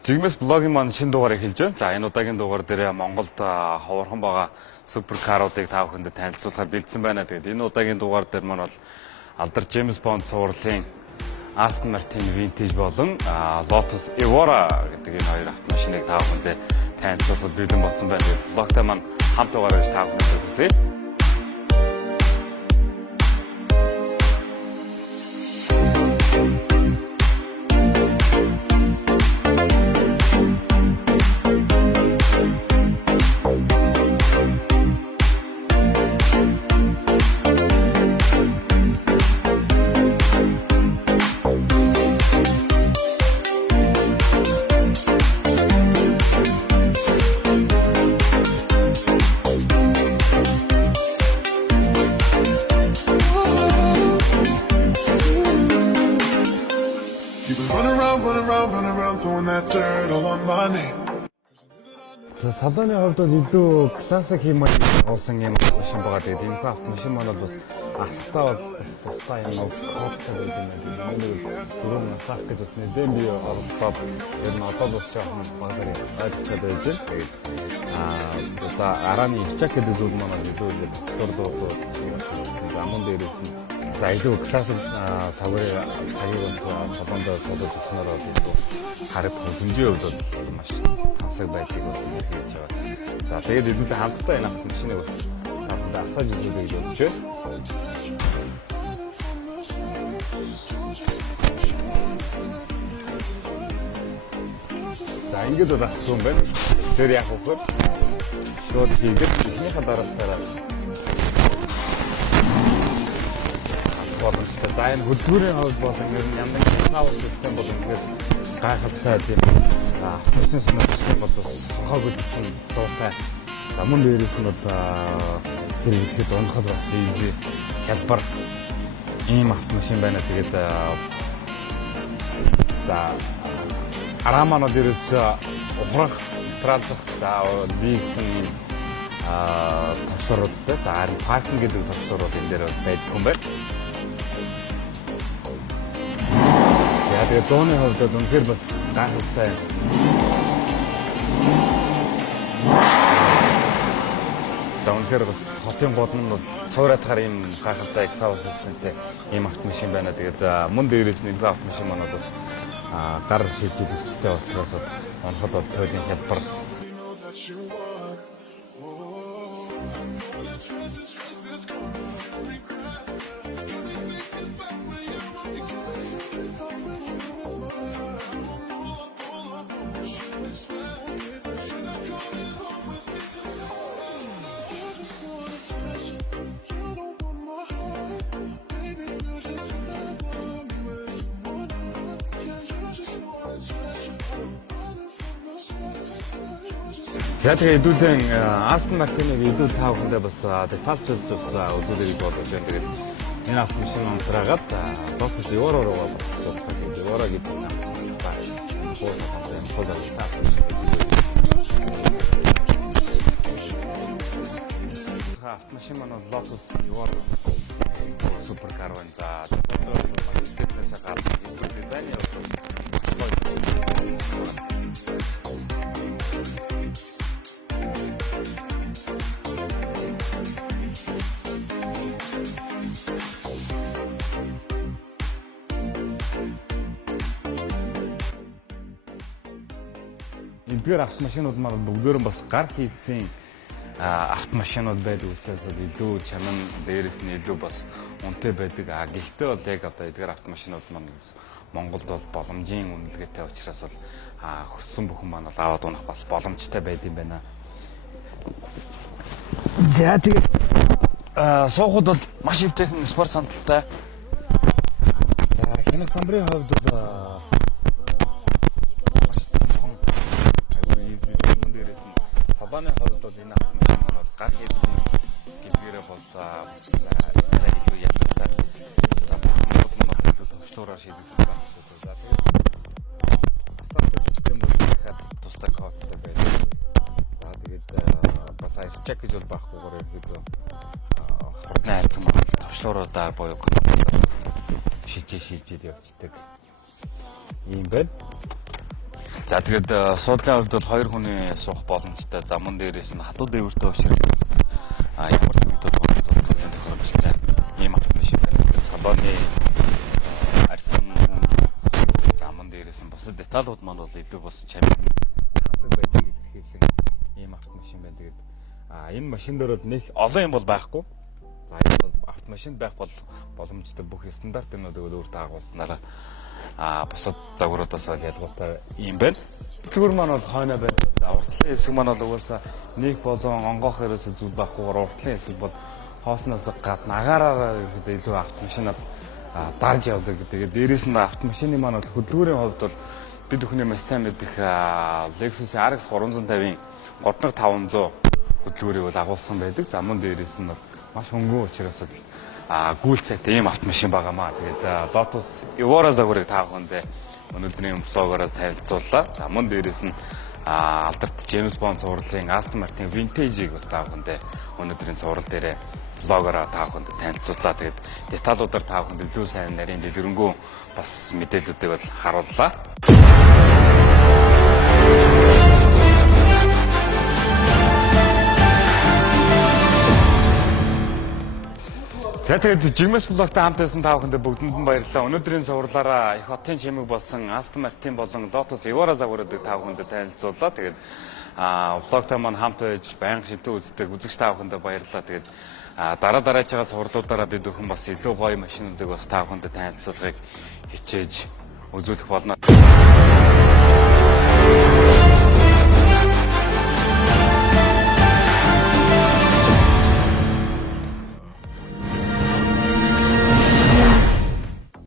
Жигмэс блогийн маань шинэ дугаар эхэлж байна. За энэ удаагийн дугаар дээр Монголд ховорхон байгаа суперкаруудыг та бүхэнд танилцуулахаар бэлдсэн байна. Тэгээд энэ удаагийн дугаар дээр маань бол алдар Джеймс Бонд суурлын Aston Martin Vintage болон Lotus Evora гэдэг энэ хоёр автомашиныг та бүхэнд танилцуулахад бэлэн болсон байна. Тэгээд блогтай маань хамт байгаарай гэж та бүхэнд хүсье. Салоны хувьд бол илүү классик хиймэл болсон юм машин байгаа. Тэгээд энэ автомашин маань бол бас асалтаа бол тусдаа юм ноцтой байдаг юм байна. Миний дөрөв насах гэж бас нэдэн би оролдоод ер нь одоо бас жоохон багаар айдчаад байж байна. Тэгээд одоо арааны ирчак гэдэг зүйл маань илүү доктор замун дээрээс нь за илүү классик цагийг бас салонд суулгаж өгснөөр бол хараг хэмжээ хувьд бол маш тасаг байдгийг бас хэлж байгаа. За тэгээд эдгээр хамтдаа энэ автомашиныг бас цаасаа асааж үзүүлэх гэж бодож байна. За ингэж удахгүй юм байна. Тэр яг хөөхөд шууд хийгээд эхнийхээ дараалтаараа боломжтой. За энэ хөдөлгүүрийн хувьд бол ингээд яндан таавал систем бол ингээд гайхалтай тийм автомашин санаатай бол бас хогол гэсэн дуутай. За мөн дээрээс нь бол хэрэглэхэд унахад бас easy хялбар ийм автомашин байна. Тэгээд за араа маань дээрээс ухрах транспорт за дийгсэн товсруудтай. За харин паркинг гэдэг товсрууд энэ дээр байдаг юм байна. Тэгээд дооны хувьд бол үнэхээр бас гайхалтай. За үнэхээр бас хотын бодно нь бол цууратахаар ийм гайхалтай exhaust systemтэй ийм автомашин байна. Тэгээд мөн дээрээс нь энэ автомашин маань бас гар шийдвэрлэгчтэй учраас оноход бол тойлын хялбар. За тэгээд хэдүүлэн Aston Martin-ыг илүү та бүхэндээ бас детальчилж бас үзүүлэх бодож байна. Тэгээд энэ автомашин онцраагаад Lotus Evora руу бас суцгах Evora гэдэг юм. Автомашин маань Lotus Evora суперкар байна. За техникээс гадна энэ дизайны эдгээр автомашинууд маань бүгдөө бас гар хийдсэн автомашинууд байдаг учраас илүү чанан дээрээс нь илүү бас үнэтэй байдаг. Гэхдээ бол яг одоо эдгээр автомашинууд маань Монголд бол боломжийн үнэлгээтэй учраас бол хөссөн бүхэн маань бол аваад унах бас боломжтой байд юм байна. За тэгээд суухад бол маш өвтэйхэн спорт сандалтай. За хянах самбарын хувьд бол салоны хувьд бол энэ автомашин бол гар хийсэн гэдгээрээ бол илүү ялгаатай. За бүгд нь төвчлөөрөөр шийдвэрлэх байна. За тэгээд асаалт систем бол дахиад тусдаа кодтай байдаг. За тэгээд бас check гэж бол багхгүйгээр ихэд хурдны хайрцан маань төвчлөөрөөр буюу шилжиж явждаг юм байна. За тэгээд суудлын хувьд бол хоёр хүний суух боломжтой. Замун дээрээс нь хатуу дээвэртэй учраас ямар төвд тохиолдолтой ийм автомашин байдаг. Салоны арьсан замун дээрээс нь бусад деталууд маань бол илүү бас чамд хансаг байдаг илэрхийлсэн ийм автомашин байна. Тэгээд энэ машин дээр бол нэг олон юм бол байхгүй. За энэ бол автомашинд байх боломжтой бүх стандартнуудыг өөртөө агуулснараа бусад загваруудаас ялгуутай юм байна. Дэлгүүр маань бол хойно байна. Уртлын хэсэг маань бол угаасаа нэг болон онгоох ерөөсөө зүйл байхгүй. Уртлын хэсэг бол хоосноос гадна агаараар илүү автомашинаар дарж явдаг. Тэгээд дээрээс нь автомашины маань бол хөдөлгүүрийн хувьд бол бид бүхний маш сайн мэдих Lexus RX 350-ийн 3500 хөдөлгүүрийг бол агуулсан байдаг. За мөн дээрээс нь бол маш хөнгөн учраас бол гүйл цайтай ийм автомашин байгаамаа. Тэгээд Lotus Evora загварыг та бүхэнд өнөөдрийн влогоороос танилцууллаа. За мөн дээрээс нь алдарт James Bond цувралын Aston Martin Vintage-ийг бас та бүхэнд өнөөдрийн цуврал дээрээ влогоороо та бүхэнд танилцууллаа. Тэгээд деталуудаар та бүхэнд илүү сайн нарийн дэлгэрэнгүй бас мэдээллүүдийг бол харууллаа. За тэгээд Jigmes Vlog-тай хамт байсан та бүхэнд бүгдэнд нь баярлалаа. Өнөөдрийн цувралаараа их хотын чимэг болсон Aston Martin болон Lotus Evora загваруудыг та бүхэнд танилцууллаа. Тэгээд влогтай маань хамт байж байнга шимтэн үздэг үзэгч та бүхэнд баярлалаа. Тэгээд дарааж байгаа цувралуудаараа бид бүхэн бас илүү гоё машинуудыг бас та бүхэнд танилцуулахыг хичээж үзүүлэх болно.